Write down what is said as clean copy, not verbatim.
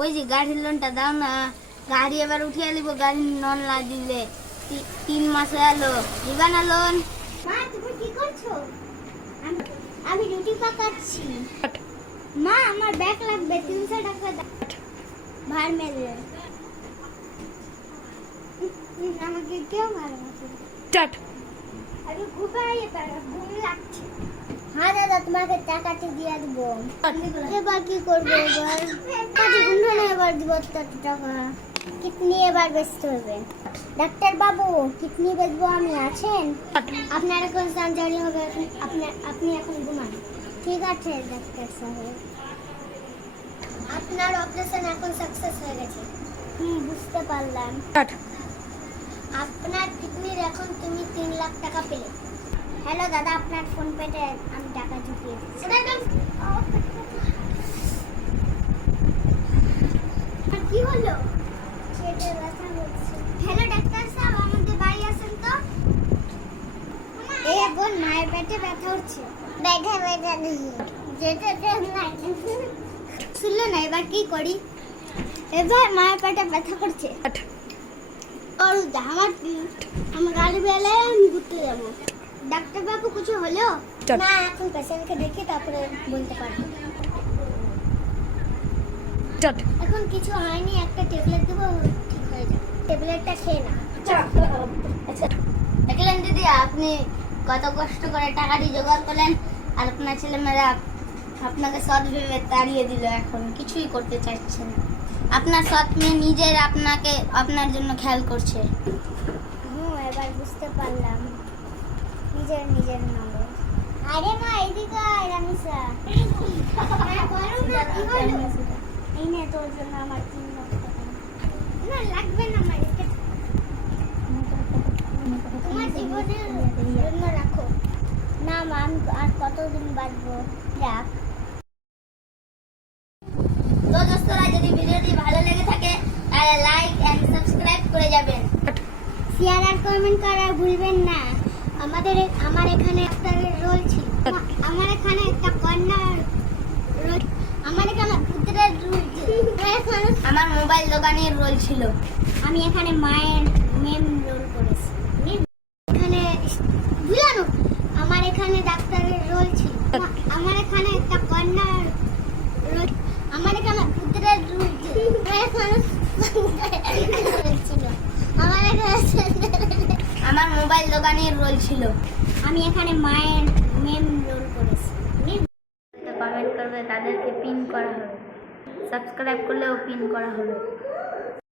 ওই যে গাড়ির লোনটা দাও না, গাড়ি এবার উঠিয়ে নিব, গাড়ি নন লা দিলে 3 মাস হলো, দিবা না লোন? মা তুমি কি করছো? আমি রুটি পাকাচ্ছি। মা আমার ব্যাগ লাগবে, 300 টাকা দাও। ভার মেলে আমাকে কেউ মারে না। স্টার্ট। আমি ঘুমাইয়ে পারবো, ঘুম লাগছে। হ্যাঁ দাদা তোমাকে টাকাটি দিয়ে দেবো। এবার কি করবো? এবার কাজে গুনলে এবার দিব টাকা। কিডনি এবার বেচতে হবে। ডাক্তার বাবু কিডনি বেচবো আমি, আছেন? আপনার এখন সার্জারি হবে, আপনি এখন ঘুমান। ঠিক আছে ডাক্তার সাহেব, আপনার অপারেশন এখন সাকসেস হয়ে গেছে। বুঝতে পারলাম। আপনার কিডনির এখন তুমি 3 লাখ টাকা পেলে। হ্যালো দাদা, আপনার ফোন পেতে আমি টাকা ঢুকিয়ে দিচ্ছি। কি হলো? পেটে ব্যথা হচ্ছে। হ্যালো ডাক্তার সাহেব, আমাদের বাড়ি আসেন তো। এই বোন, মায়ের পেটে ব্যথা হচ্ছে। ব্যথা নেই, যেটা নাই শুনলো না। এবার কি করি? এবার মায়ের পেটে ব্যথা করছে। আমার গাড়ি বেলে আমি ঘুরতে যাবো। ডাক্তার বাবু কিছু হলো না? এখন পেশেন্টকে দেখে তারপরে বলতে পারবো। এখন কিছু হয়নি, একটা ট্যাবলেট দেবো, ঠিক হয়ে যাবে। ট্যাবলেটটা খেয়ে না। দেখলেন দিদি, আপনি কত কষ্ট করে টাকাটি জোগাড় করলেন, আর আপনার ছেলেমেয়েরা আপনাকে সৎ ভেবে তাড়িয়ে দিল, এখন কিছুই করতে চাইছে না। আপনার সৎ মেয়ে নিজের আপনার জন্য খেয়াল করছে। এবার বুঝতে পারলাম নিজের নম্বর। আরে মা এদিকে আয়, রামিসা। এই নে তোর জন্য আমার 3 লাখ টাকা। না লাগবে না, আমার তোমার জীবনের জন্য রাখো। না মা, আমি আর কতদিন বাঁচবো? রাখ। তো দোস্তরা, যদি ভিডিওটি ভালো লেগে থাকে তাহলে লাইক এন্ড সাবস্ক্রাইব করে যাবেন। শেয়ার আর কমেন্ট করা ভুলবেন না। আমার এখানে একটা রোল ছিল, আমার এখানে একটা কর্নার রোল, আমার এখানে ভূতের রোল ছিল, আমার মোবাইল দোকানের রোল ছিল। আমি এখানে মায়ের মেম রোল করেছি। এখানে ভুলানো, আমার এখানে ডাক্তারের রোল ছিল, আমার এখানে একটা কর্নার রোল, আমার এখানে ভূতের রোল ছিল, আমার এখানে আমার মোবাইল দোকানের রোল ছিল। আমি এখানে মায়ের মেম রোল করেছি। কমেন্ট করবে, তাদেরকে পিন করা হবে, সাবস্ক্রাইব করলেও পিন করা হবে।